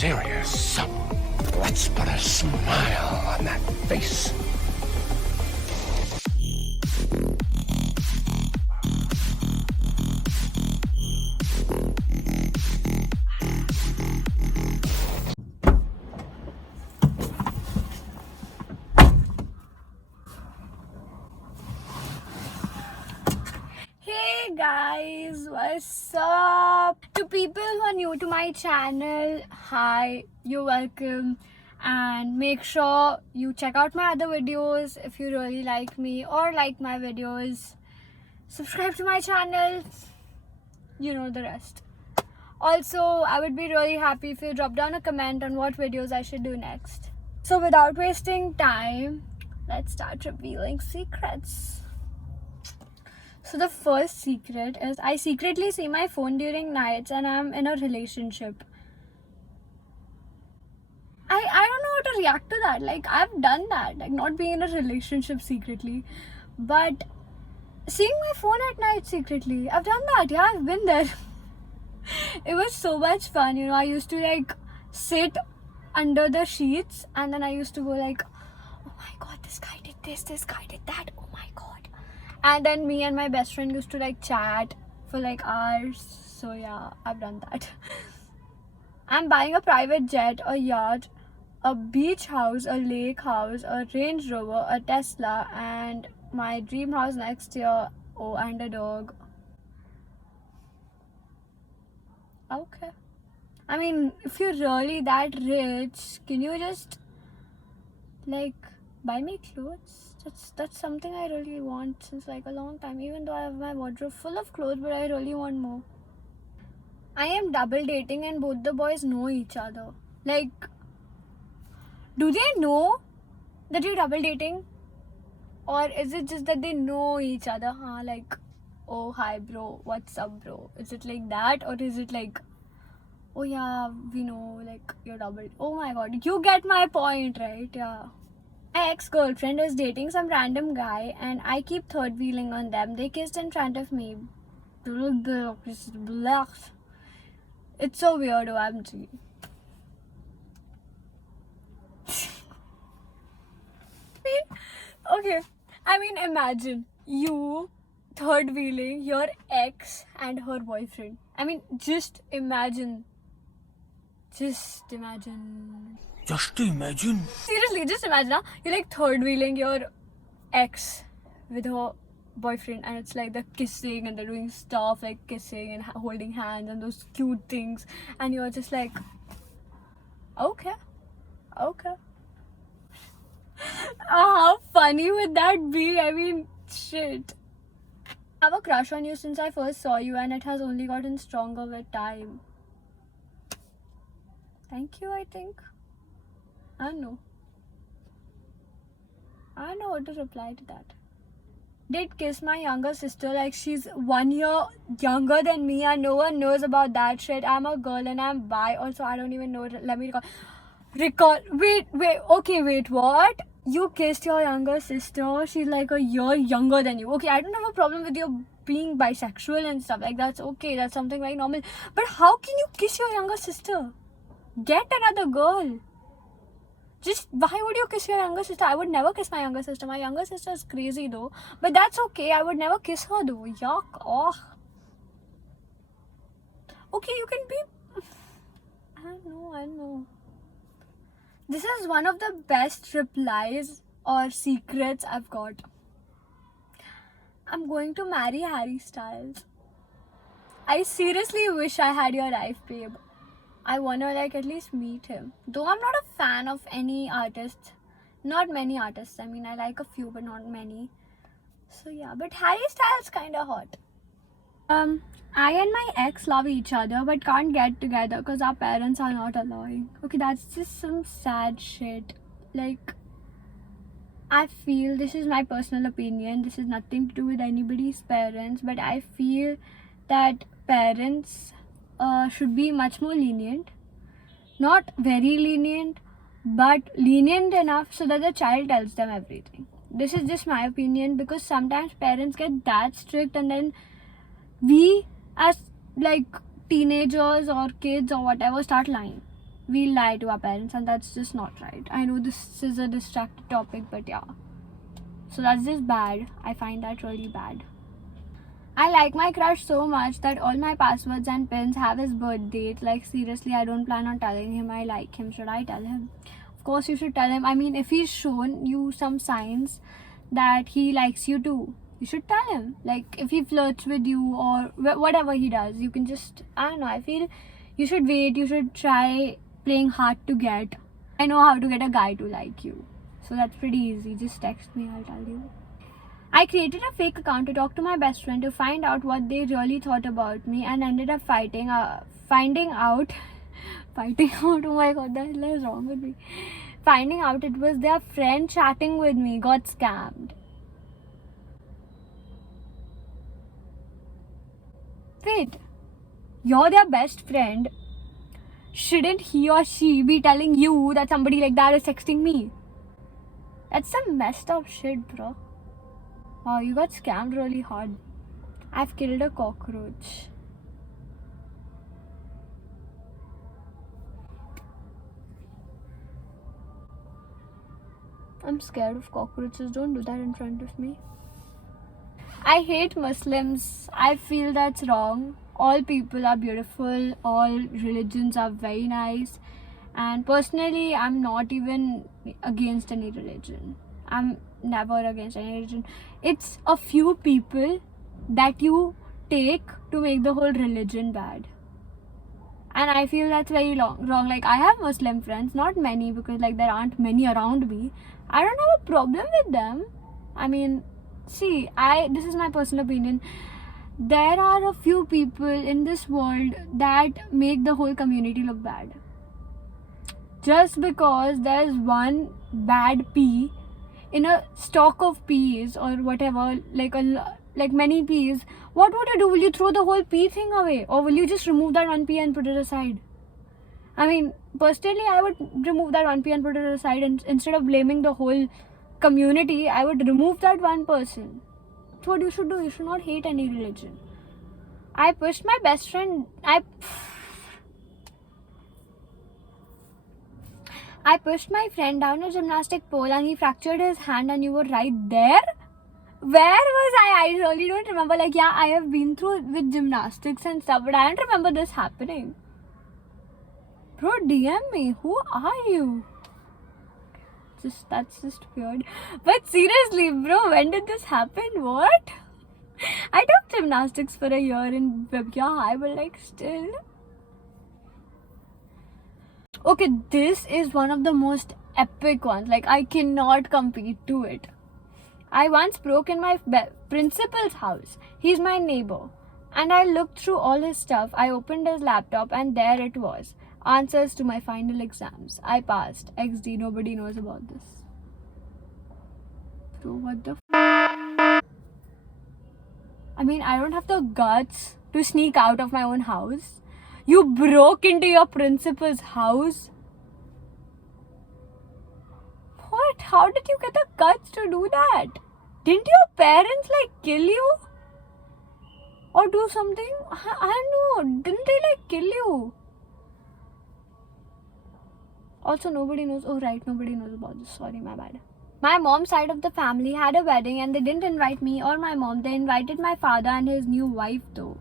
serious. Let's put a smile on that face. Hey guys, what's up? To people who are new to my channel, hi, you're welcome, and make sure you check out my other videos if you really like me or like my videos. Subscribe to my channel, you know the rest. Also, I would be really happy if you drop down a comment on what videos I should do next. So without wasting time, let's start revealing secrets. So the first secret is I secretly see my phone during nights and I'm in a relationship. I don't know how to react to that. Like, I've done that, like not being in a relationship secretly, but seeing my phone at night secretly, I've done that. Yeah, I've been there. It was so much fun, you know. I used to like sit under the sheets and then I used to go like, oh my god, this guy did this guy did that, oh my god. And then me and my best friend used to like chat for like hours. So yeah, I've done that. I'm buying a private jet, a yacht, a beach house, a lake house, a Range Rover, a Tesla, and my dream house next year. Oh, and a dog. Okay. I mean, if you're really that rich, can you just like buy me clothes? That's something I really want since like a long time. Even though I have my wardrobe full of clothes, but I really want more. I am double dating and both the boys know each other. Like, do they know that you're double dating? Or is it just that they know each other? Like, oh hi bro, what's up bro? Is it like that? Or is it like, oh yeah, we know like you're double. Oh my god, you get my point, right? Yeah. My ex-girlfriend is dating some random guy and I keep third wheeling on them. They kissed in front of me. It's so weird, OMG. I mean, imagine you third wheeling your ex and her boyfriend. I mean, just imagine. Just imagine. Seriously, just imagine, huh? You're like third wheeling your ex with her boyfriend, and it's like they're kissing and they're doing stuff like kissing and holding hands and those cute things, and you're just like, okay. How funny would that be? I mean, shit. I have a crush on you since I first saw you, and it has only gotten stronger with time. Thank you, I think. I don't know what to reply to that. Did kiss my younger sister like she's 1 year younger than me and no one knows about that shit. I'm a girl and I'm bi. Also, I don't even know. Let me recall. Wait, okay, wait, what? You kissed your younger sister. She's like a year younger than you. Okay, I don't have a problem with you being bisexual and stuff. Like, that's okay. That's something very normal. But how can you kiss your younger sister? Get another girl. Just why would you kiss your younger sister? I would never kiss my younger sister. My younger sister is crazy though. But that's okay. I would never kiss her though. Yuck. Oh. Okay, you can be... I don't know. This is one of the best replies or secrets I've got. I'm going to marry Harry Styles. I seriously wish I had your life, babe. I wanna like at least meet him. Though I'm not a fan of any artist. Not many artists. I mean, I like a few but not many. So yeah, but Harry Styles kinda hot. I and my ex love each other but can't get together because our parents are not allowing. Okay, that's just some sad shit. Like, I feel, this is my personal opinion, this is nothing to do with anybody's parents, but I feel that parents should be much more lenient. Not very lenient, but lenient enough so that the child tells them everything. This is just my opinion, because sometimes parents get that strict and then we as like teenagers or kids or whatever start lying. we lie to our parents, and that's just not right. I know this is a distracted topic, but yeah. So that's just bad. I find that really bad. I like my crush so much that all my passwords and pins have his birth date. Like, seriously, I don't plan on telling him I like him. Should I tell him? Of course you should tell him. I mean, if he's shown you some signs that he likes you too, you should tell him. Like, if he flirts with you or whatever he does, you can just, I don't know, I feel you should wait. You should try playing hard to get. I know how to get a guy to like you. So that's pretty easy. Just text me, I'll tell you. I created a fake account to talk to my best friend to find out what they really thought about me, and ended up finding out, oh my god, the hell is wrong with me? Finding out it was their friend chatting with me, got scammed. Wait, you're their best friend. Shouldn't he or she be telling you that somebody like that is texting me? That's some messed up shit, bro. Wow, you got scammed really hard. I've killed a cockroach. I'm scared of cockroaches. Don't do that in front of me. I hate Muslims. I feel that's wrong. All people are beautiful. All religions are very nice. And personally, I'm not even against any religion. I'm never against any religion. It's a few people that you take to make the whole religion bad. And I feel that's very wrong. Like, I have Muslim friends, not many, because like there aren't many around me. I don't have a problem with them. I mean, see, this is my personal opinion. There are a few people in this world that make the whole community look bad. Just because there's one bad pea in a stock of peas or whatever, like many peas, what would you do? Will you throw the whole pea thing away, or will you just remove that one pea and put it aside? I mean, personally, I would remove that one pea and put it aside, and instead of blaming the whole community, I would remove that one person. That's what you should do. You should not hate any religion. I pushed my best friend. I pushed my friend down a gymnastic pole and he fractured his hand, and you were right there. Where was I? I really don't remember. Like, yeah, I have been through with gymnastics and stuff, but I don't remember this happening. Bro, DM me. Who are you? That's just weird. But seriously, bro, when did this happen? What? I took gymnastics for a year in Vibhya High, but like still. Okay, this is one of the most epic ones. Like, I cannot compete to it. I once broke in my principal's house. He's my neighbor. And I looked through all his stuff. I opened his laptop and there it was. Answers to my final exams. I passed. XD, nobody knows about this. So what the I mean, I don't have the guts to sneak out of my own house. You broke into your principal's house? What? How did you get the guts to do that? Didn't your parents like kill you? Or do something? I don't know. Didn't they like kill you? Also, nobody knows. Oh right, nobody knows about this. Sorry, my bad. My mom's side of the family had a wedding and they didn't invite me or my mom. They invited my father and his new wife though.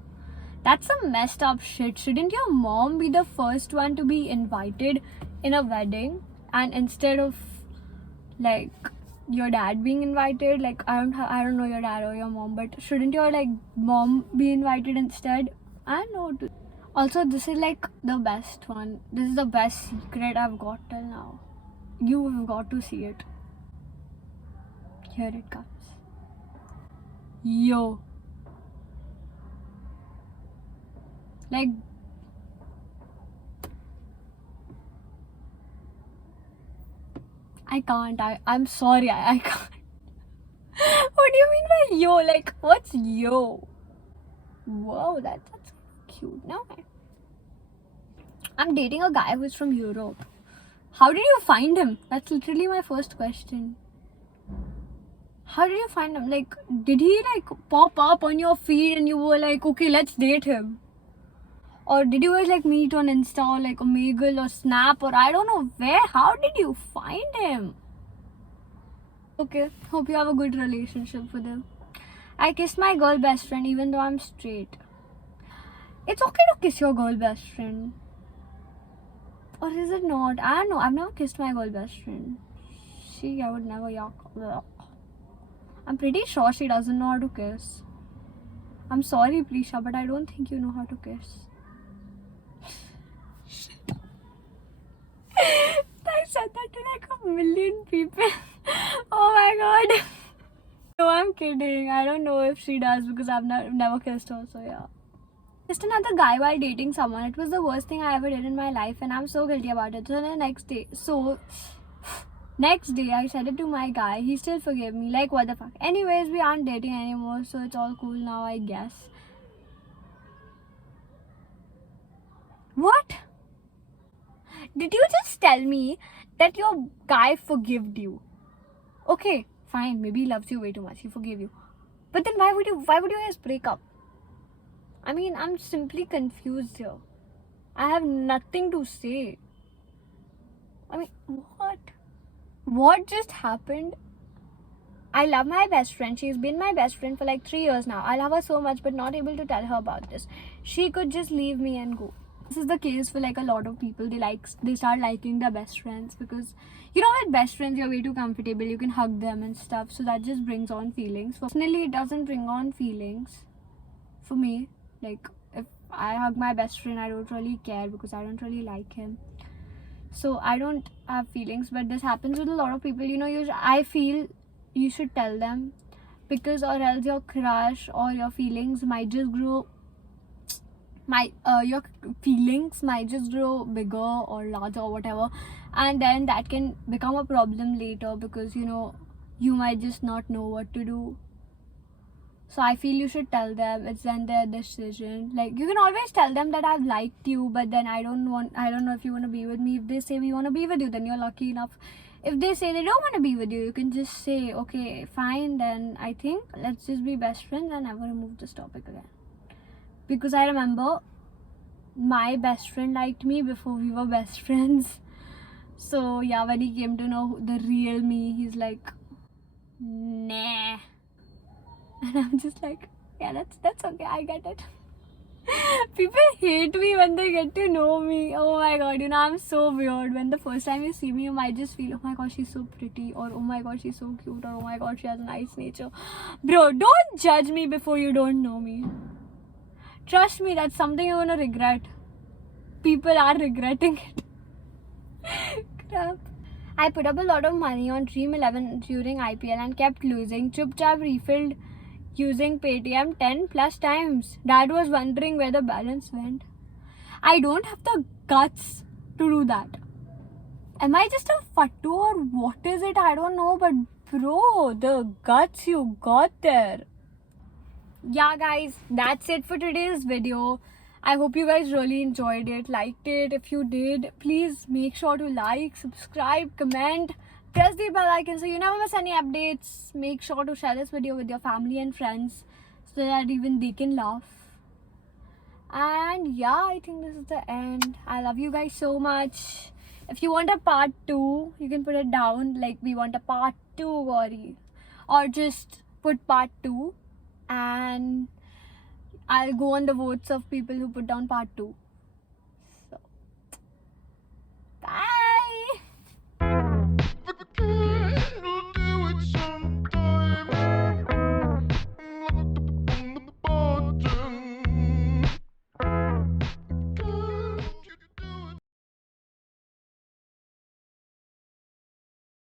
That's some messed up shit. Shouldn't your mom be the first one to be invited in a wedding, and instead of like your dad being invited? Like, I don't know your dad or your mom, but shouldn't your like mom be invited instead? I don't know. Also, this is like the best one. This is the best secret I've got till now. You have got to see it. Here it comes. Yo. Like, I can't. I'm sorry. I can't. What do you mean by yo? Like, what's yo? Whoa, that's cute. No, I'm dating a guy who's from Europe. How did you find him? That's literally my first question. How did you find him? Like, did he like pop up on your feed and you were like, okay, let's date him? Or did you guys like meet on Insta or like Omegle or Snap or I don't know where? How did you find him? Okay, hope you have a good relationship with him. I kissed my girl best friend even though I'm straight. It's okay to kiss your girl best friend. Or is it not? I don't know. I've never kissed my girl best friend. I would never yuck. Ugh. I'm pretty sure she doesn't know how to kiss. I'm sorry, Prisha, but I don't think you know how to kiss. I said that to like 1,000,000 people. Oh my god. No, I'm kidding. I don't know if she does because I've never kissed her, so yeah. Kissed another guy while dating someone. It was the worst thing I ever did in my life and I'm so guilty about it. So the next day I said it to my guy. He still forgave me. Like what the fuck. Anyways, we aren't dating anymore, so it's all cool now, I guess. What? Did you just tell me that your guy forgave you? Okay, fine. Maybe he loves you way too much. He forgave you. But then why would you guys break up? I mean, I'm simply confused here. I have nothing to say. I mean, what? What just happened? I love my best friend. She's been my best friend for like 3 years now. I love her so much but not able to tell her about this. She could just leave me and go. This is the case for like a lot of people. They start liking their best friends because you know with best friends you're way too comfortable. You can hug them and stuff. So that just brings on feelings. Personally, it doesn't bring on feelings for me. Like if I hug my best friend, I don't really care because I don't really like him. So I don't have feelings, but this happens with a lot of people. You know, I feel you should tell them because or else your crush or your feelings might just grow. Your feelings might just grow bigger or larger or whatever, and then that can become a problem later because you know you might just not know what to do. So I feel you should tell them. It's then their decision. Like you can always tell them that I've liked you, but then I don't know if you want to be with me. If they say we want to be with you, then you're lucky enough. If they say they don't want to be with you, you can just say okay, fine, then I think let's just be best friends and never remove this topic again. Because I remember my best friend liked me before we were best friends. So yeah, when he came to know the real me, he's like, nah. And I'm just like, yeah, that's okay, I get it. People hate me when they get to know me. Oh my god, you know, I'm so weird. When the first time you see me, you might just feel, oh my god, she's so pretty, or oh my god, she's so cute, or oh my god, she has a nice nature. Bro, don't judge me before you don't know me. Trust me, that's something you're gonna regret. People are regretting it. Crap. I put up a lot of money on Dream 11 during IPL and kept losing. Chupchap refilled using Paytm 10 plus times. Dad was wondering where the balance went. I don't have the guts to do that. Am I just a fattu or what is it? I don't know, but bro, the guts you got there. Yeah guys, that's it for today's video. I hope you guys really enjoyed it, liked it. If you did, please make sure to like, subscribe, comment, press the bell icon so you never miss any updates. Make sure to share this video with your family and friends so that even they can laugh. And yeah, I think this is the end. I love you guys so much. If you want a part 2, you can put it down like we want a part 2 or just put part 2 and I'll go on the votes of people who put down part 2.